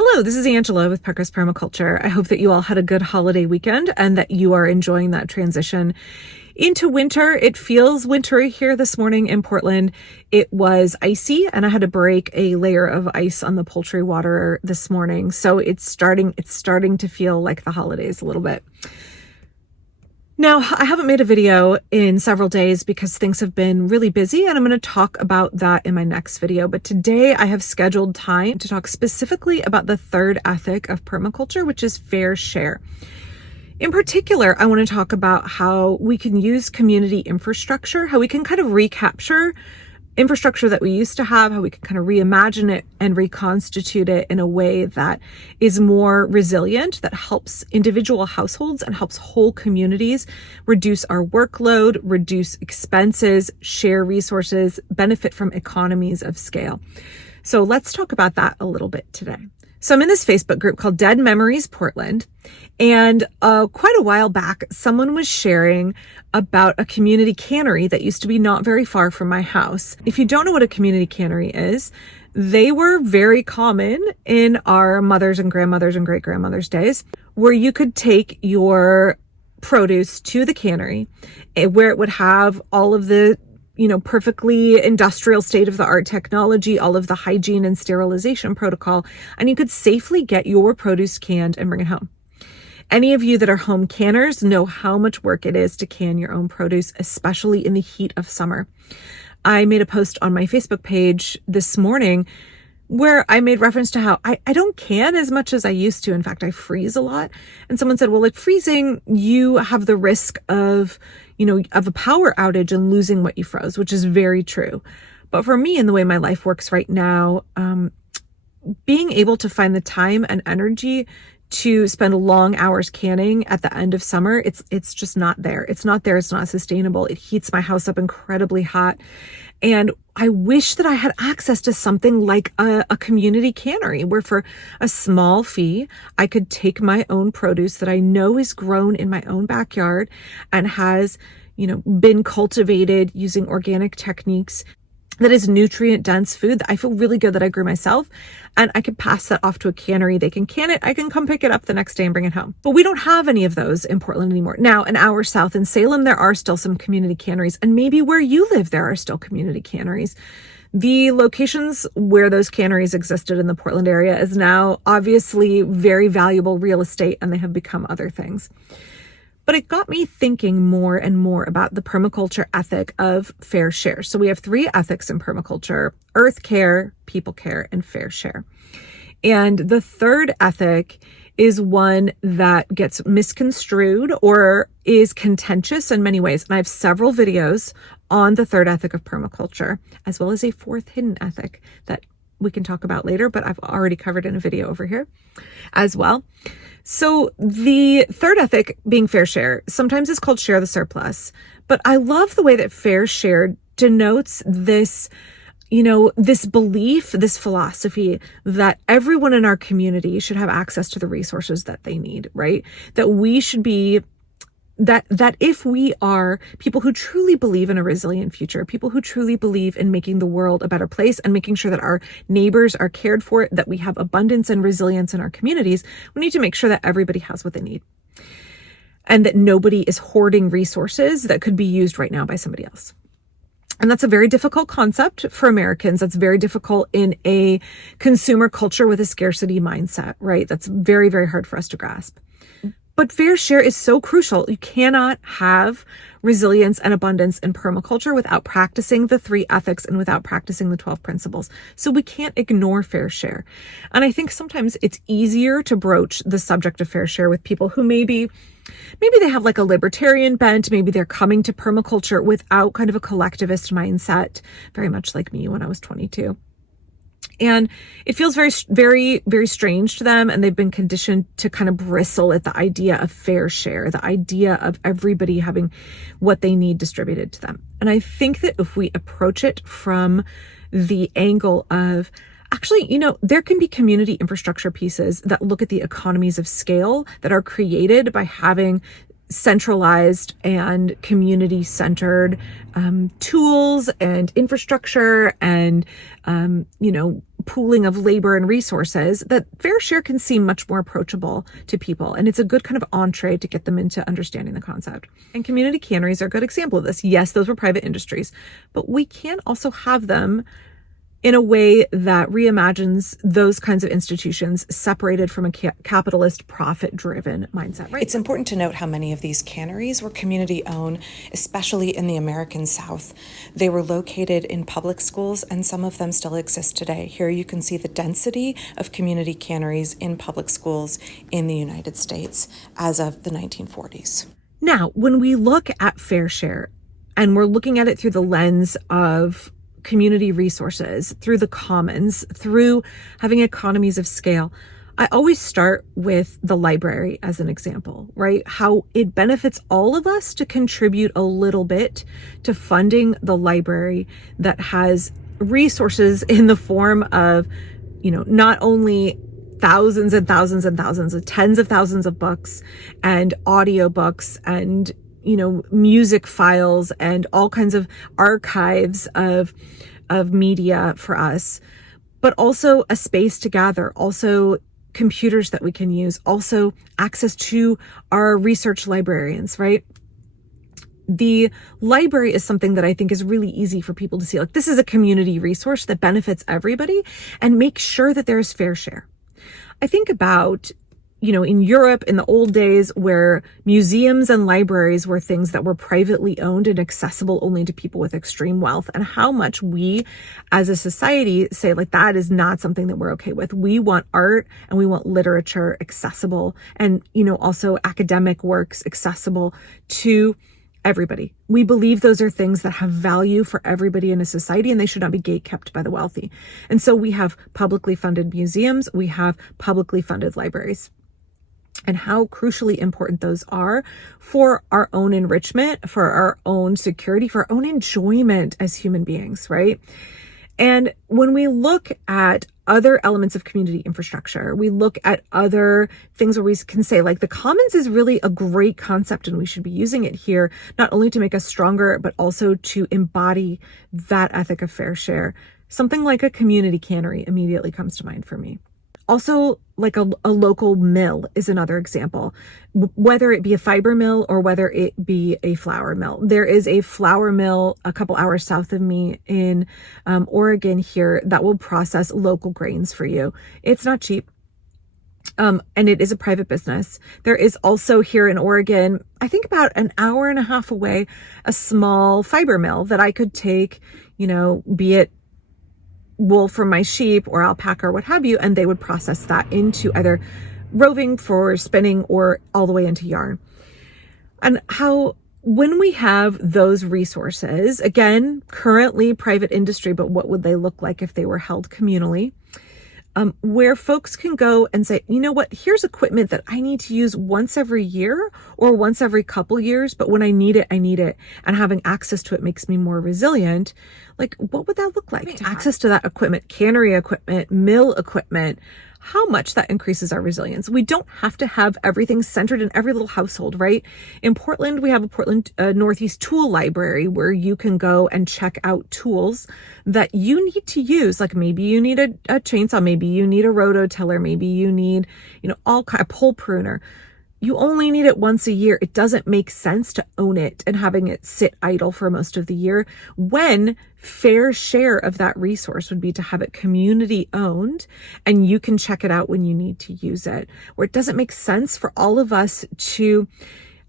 Hello, this is Angela with Parker's Permaculture. I hope that you all had a good holiday weekend and that you are enjoying that transition into winter. It feels wintry here this morning in Portland. It was icy and I had to break a layer of ice on the poultry water this morning. So it's starting to feel like the holidays a little bit. Now, I haven't made a video in several days because things have been really busy, and I'm going to talk about that in my next video. But today I have scheduled time to talk specifically about the third ethic of permaculture, which is fair share. In particular, I want to talk about how we can use community infrastructure, how we can kind of recapture infrastructure that we used to have, how we can kind of reimagine it and reconstitute it in a way that is more resilient, that helps individual households and helps whole communities reduce our workload, reduce expenses, share resources, benefit from economies of scale. So let's talk about that a little bit today. So I'm in this Facebook group called Dead Memories Portland, and quite a while back, someone was sharing about a community cannery that used to be not very far from my house. If you don't know what a community cannery is, they were very common in our mothers and grandmothers and great-grandmothers' days, where you could take your produce to the cannery, where it would have all of the perfectly industrial state-of-the-art technology, all of the hygiene and sterilization protocol, and you could safely get your produce canned and bring it home. Any of you that are home canners know how much work it is to can your own produce, especially in the heat of summer. I made a post on my Facebook page this morning where I made reference to how I don't can as much as I used to. In fact, I freeze a lot. And someone said, well, like freezing, you have the risk of a power outage and losing what you froze, which is very true. But for me, in the way my life works right now, being able to find the time and energy to spend long hours canning at the end of summer, it's just not there. It's not there. It's not sustainable. It heats my house up incredibly hot. And I wish that I had access to something like a community cannery where for a small fee, I could take my own produce that I know is grown in my own backyard and has, been cultivated using organic techniques, that is nutrient dense food that I feel really good that I grew myself, and I can pass that off to a cannery. They can can it. I can come pick it up the next day and bring it home. But we don't have any of those in Portland anymore. Now, an hour south in Salem, there are still some community canneries, and maybe where you live, there are still community canneries. The locations where those canneries existed in the Portland area is now obviously very valuable real estate, and they have become other things. But it got me thinking more and more about the permaculture ethic of fair share. So we have three ethics in permaculture: earth care, people care, and fair share. And the third ethic is one that gets misconstrued or is contentious in many ways. And I have several videos on the third ethic of permaculture, as well as a fourth hidden ethic that we can talk about later, but I've already covered in a video over here as well. So the third ethic, being fair share, sometimes is called share the surplus, but I love the way that fair share denotes this, this belief, this philosophy that everyone in our community should have access to the resources that they need, right? That we should be that if we are people who truly believe in a resilient future, people who truly believe in making the world a better place and making sure that our neighbors are cared for, that we have abundance and resilience in our communities, we need to make sure that everybody has what they need and that nobody is hoarding resources that could be used right now by somebody else. And that's a very difficult concept for Americans. That's very difficult in a consumer culture with a scarcity mindset, right? That's very, very hard for us to grasp. But fair share is so crucial. You cannot have resilience and abundance in permaculture without practicing the three ethics and without practicing the 12 principles. So we can't ignore fair share. And I think sometimes it's easier to broach the subject of fair share with people who maybe they have like a libertarian bent. Maybe they're coming to permaculture without kind of a collectivist mindset, very much like me when I was 22. And it feels very, very, very strange to them. And they've been conditioned to kind of bristle at the idea of fair share, the idea of everybody having what they need distributed to them. And I think that if we approach it from the angle of actually, there can be community infrastructure pieces that look at the economies of scale that are created by having centralized and community-centered tools and infrastructure and, pooling of labor and resources, that fair share can seem much more approachable to people. And it's a good kind of entree to get them into understanding the concept. And community canneries are a good example of this. Yes, those were private industries, but we can also have them in a way that reimagines those kinds of institutions separated from a capitalist, profit-driven mindset. Right? It's important to note how many of these canneries were community-owned, especially in the American South. They were located in public schools, and some of them still exist today. Here you can see the density of community canneries in public schools in the United States as of the 1940s. Now, when we look at fair share, and we're looking at it through the lens of community resources, through the commons, through having economies of scale, I always start with the library as an example, right? How it benefits all of us to contribute a little bit to funding the library that has resources in the form of, not only thousands and thousands and thousands of tens of thousands of books and audiobooks and music files and all kinds of archives of media for us, but also a space to gather, also computers that we can use, also access to our research librarians, right? The library is something that I think is really easy for people to see. Like, this is a community resource that benefits everybody, and make sure that there is fair share. I think about in Europe in the old days, where museums and libraries were things that were privately owned and accessible only to people with extreme wealth, and how much we as a society say, like, that is not something that we're okay with. We want art and we want literature accessible, and, also academic works accessible to everybody. We believe those are things that have value for everybody in a society, and they should not be gatekept by the wealthy. And so we have publicly funded museums, we have publicly funded libraries. And how crucially important those are for our own enrichment, for our own security, for our own enjoyment as human beings, right? And when we look at other elements of community infrastructure, we look at other things where we can say, like, the commons is really a great concept, and we should be using it here, not only to make us stronger, but also to embody that ethic of fair share. Something like a community cannery immediately comes to mind for me. Also, like a local mill is another example, whether it be a fiber mill or whether it be a flour mill. There is a flour mill a couple hours south of me in Oregon here that will process local grains for you. It's not cheap. And it is a private business. There is also here in Oregon, I think about an hour and a half away, a small fiber mill that I could take, be it wool from my sheep or alpaca or what have you, and they would process that into either roving for spinning or all the way into yarn. And how, when we have those resources, again, currently private industry, but what would they look like if they were held communally? Where folks can go and say, here's equipment that I need to use once every year or once every couple years, but when I need it, I need it. And having access to it makes me more resilient. Like, what would that look like? Access to that equipment, cannery equipment, mill equipment, how much that increases our resilience. We don't have to have everything centered in every little household, right? In Portland, we have a Portland Northeast tool library where you can go and check out tools that you need to use. Like, maybe you need a chainsaw, maybe you need a rototiller, maybe you need, all kind of pole pruner. You only need it once a year. It doesn't make sense to own it and having it sit idle for most of the year, when fair share of that resource would be to have it community owned and you can check it out when you need to use it. Where it doesn't make sense for all of us to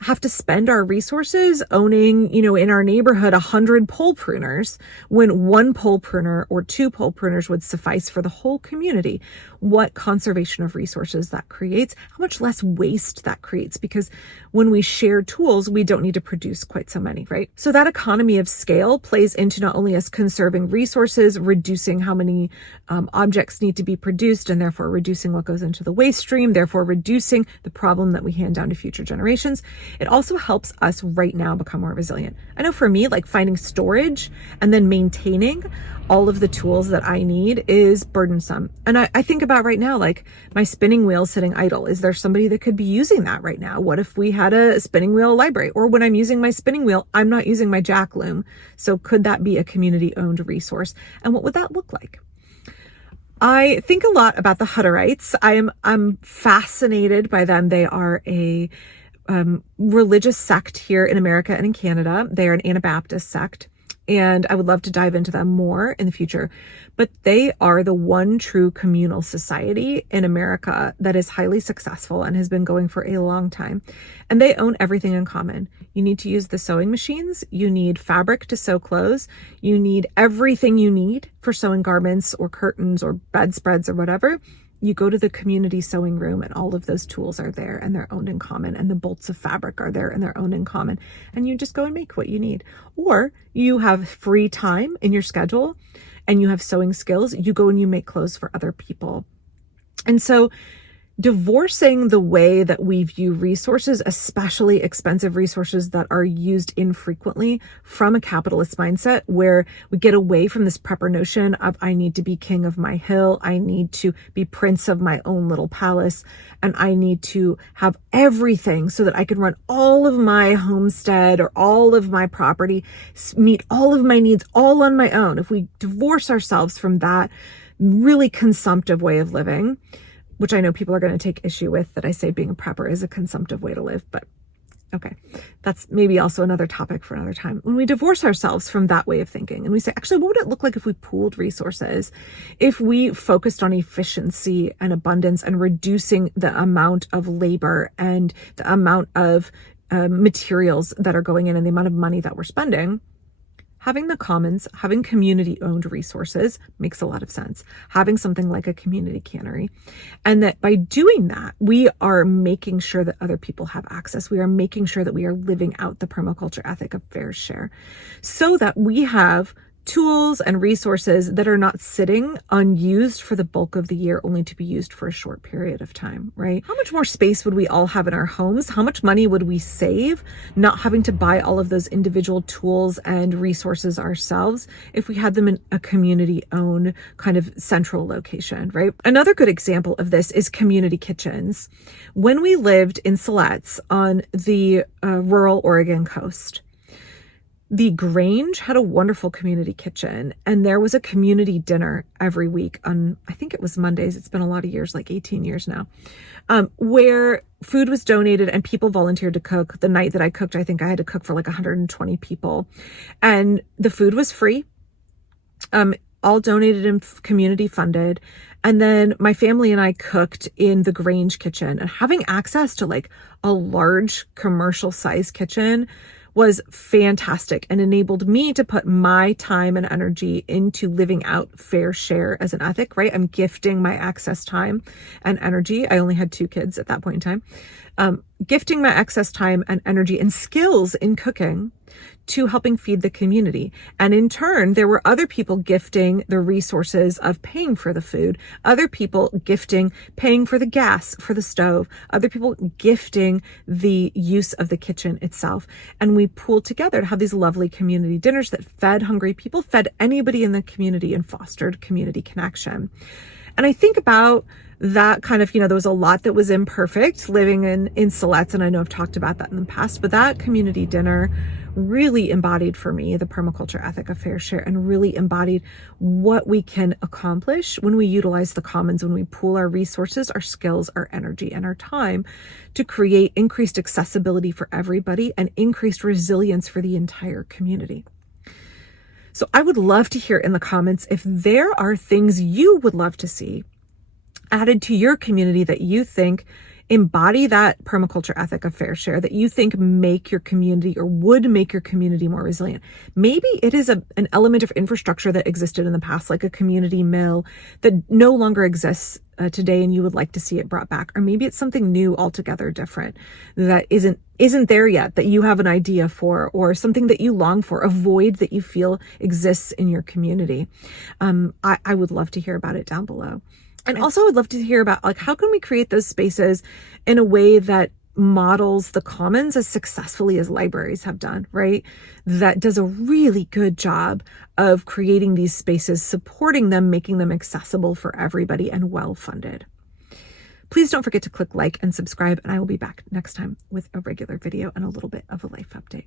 have to spend our resources owning, in our neighborhood, 100 pole pruners, when one pole pruner or two pole pruners would suffice for the whole community. What conservation of resources that creates, how much less waste that creates, because when we share tools, we don't need to produce quite so many, right? So that economy of scale plays into not only us conserving resources, reducing how many objects need to be produced, and therefore reducing what goes into the waste stream, therefore reducing the problem that we hand down to future generations. It also helps us right now become more resilient. I know for me, like, finding storage and then maintaining all of the tools that I need is burdensome. And I think about right now, like, my spinning wheel sitting idle. Is there somebody that could be using that right now? What if we had a spinning wheel library? Or when I'm using my spinning wheel, I'm not using my jack loom. So could that be a community owned resource? And what would that look like? I think a lot about the Hutterites. I'm fascinated by them. They are a religious sect here in America and in Canada. They are an Anabaptist sect, and I would love to dive into them more in the future. But they are the one true communal society in America that is highly successful and has been going for a long time. And they own everything in common. You need to use the sewing machines. You need fabric to sew clothes. You need everything you need for sewing garments or curtains or bedspreads or whatever. You go to the community sewing room and all of those tools are there and they're owned in common, and the bolts of fabric are there and they're owned in common, and you just go and make what you need. Or you have free time in your schedule and you have sewing skills, you go and you make clothes for other people. And so divorcing the way that we view resources, especially expensive resources that are used infrequently, from a capitalist mindset where we get away from this prepper notion of I need to be king of my hill, I need to be prince of my own little palace, and I need to have everything so that I can run all of my homestead or all of my property, meet all of my needs all on my own. If we divorce ourselves from that really consumptive way of living, which I know people are going to take issue with, that I say being a prepper is a consumptive way to live, but okay, that's maybe also another topic for another time. When we divorce ourselves from that way of thinking and we say, actually, what would it look like if we pooled resources, if we focused on efficiency and abundance and reducing the amount of labor and the amount of materials that are going in and the amount of money that we're spending? Having the commons, having community-owned resources makes a lot of sense. Having something like a community cannery. And that by doing that, we are making sure that other people have access. We are making sure that we are living out the permaculture ethic of fair share so that we have tools and resources that are not sitting unused for the bulk of the year, only to be used for a short period of time, right? How much more space would we all have in our homes? How much money would we save not having to buy all of those individual tools and resources ourselves if we had them in a community-owned kind of central location, right? Another good example of this is community kitchens. When we lived in Siletz on the rural Oregon coast, the Grange had a wonderful community kitchen, and there was a community dinner every week on, I think it was Mondays. It's been a lot of years, like 18 years now, where food was donated and people volunteered to cook. The night that I cooked, I think I had to cook for like 120 people, and the food was free, all donated and community funded. And then my family and I cooked in the Grange kitchen, and having access to like a large commercial size kitchen was fantastic and enabled me to put my time and energy into living out fair share as an ethic, right? I'm gifting my excess time and energy. I only had 2 kids at that point in time. Gifting my excess time and energy and skills in cooking to helping feed the community. And in turn, there were other people gifting the resources of paying for the food, other people gifting paying for the gas for the stove, other people gifting the use of the kitchen itself. And we pooled together to have these lovely community dinners that fed hungry people, fed anybody in the community, and fostered community connection. And I think about that kind of, there was a lot that was imperfect living in Siletz, and I know I've talked about that in the past, but that community dinner really embodied for me the permaculture ethic of fair share, and really embodied what we can accomplish when we utilize the commons, when we pool our resources, our skills, our energy, and our time to create increased accessibility for everybody and increased resilience for the entire community. So I would love to hear in the comments if there are things you would love to see added to your community that you think embody that permaculture ethic of fair share, that you think make your community or would make your community more resilient. Maybe it is an element of infrastructure that existed in the past, like a community mill that no longer exists today, and you would like to see it brought back. Or maybe it's something new altogether different that isn't there yet, that you have an idea for, or something that you long for, a void that you feel exists in your community. I would love to hear about it down below. And also I would love to hear about, like, how can we create those spaces in a way that models the commons as successfully as libraries have done, right? That does a really good job of creating these spaces, supporting them, making them accessible for everybody and well-funded. Please don't forget to click like and subscribe, and I will be back next time with a regular video and a little bit of a life update.